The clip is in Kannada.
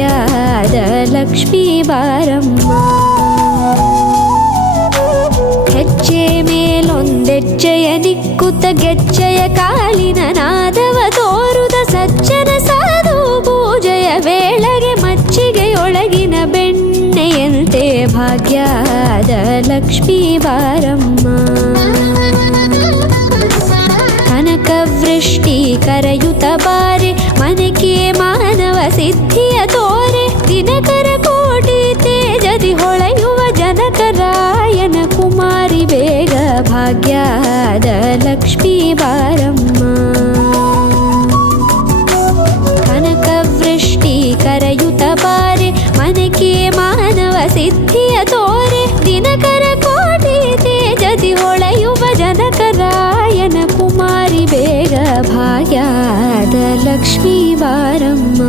ಭಾಗ್ಯದ ಲಕ್ಷ್ಮೀ ಬಾರಮ್ಮ. ಹೆಜ್ಜೆ ಮೇಲೊಂದೆಜ್ಜೆಯ ನಿಕ್ಕುತ್ತ ಗೆಜ್ಜೆಯ ಕಾಲಿನ ನಾದವ ತೋರುದ ಸಜ್ಜನ ಸಾಧು ಪೂಜೆಯ ವೇಳೆಗೆ ಮಜ್ಜಿಗೆಯೊಳಗಿನ ಬೆಣ್ಣೆಯಂತೆ ಭಾಗ್ಯದ ಲಕ್ಷ್ಮೀ ಬಾರಮ್ಮ. ಕನಕವೃಷ್ಟಿ ಕರೆಯುತ್ತ ಬಾರೆ ಮನಕೆ ಮಾನವ ಸಿದ್ಧಿಯ ತೋರೆ ದಿನಕರ ಕೋಟಿ ತೇಜದಿ ಹೊಳೆಯುವ ಜನಕರಾಯನ ಕುಮಾರಿ ಬೇಗ ಭಾಗ್ಯದ ಲಕ್ಷ್ಮೀ ಬಾರಮ್ಮ. ಕನಕವೃಷ್ಟಿ ಕರೆಯುತ್ತ ಬಾರೆ ಮನಕೆ ಮಾನವ ಸಿದ್ಧಿಯ ತೋರೆ ದಿನಕರ ಕೋಟಿ ತೇಜದಿ ಹೊಳೆಯುವ ಜನಕರಾಯನ ಕುಮಾರಿ ಬೇಗ ಭಾಗ್ಯದ ಲಕ್ಷ್ಮೀ ಬಾರಮ್ಮ.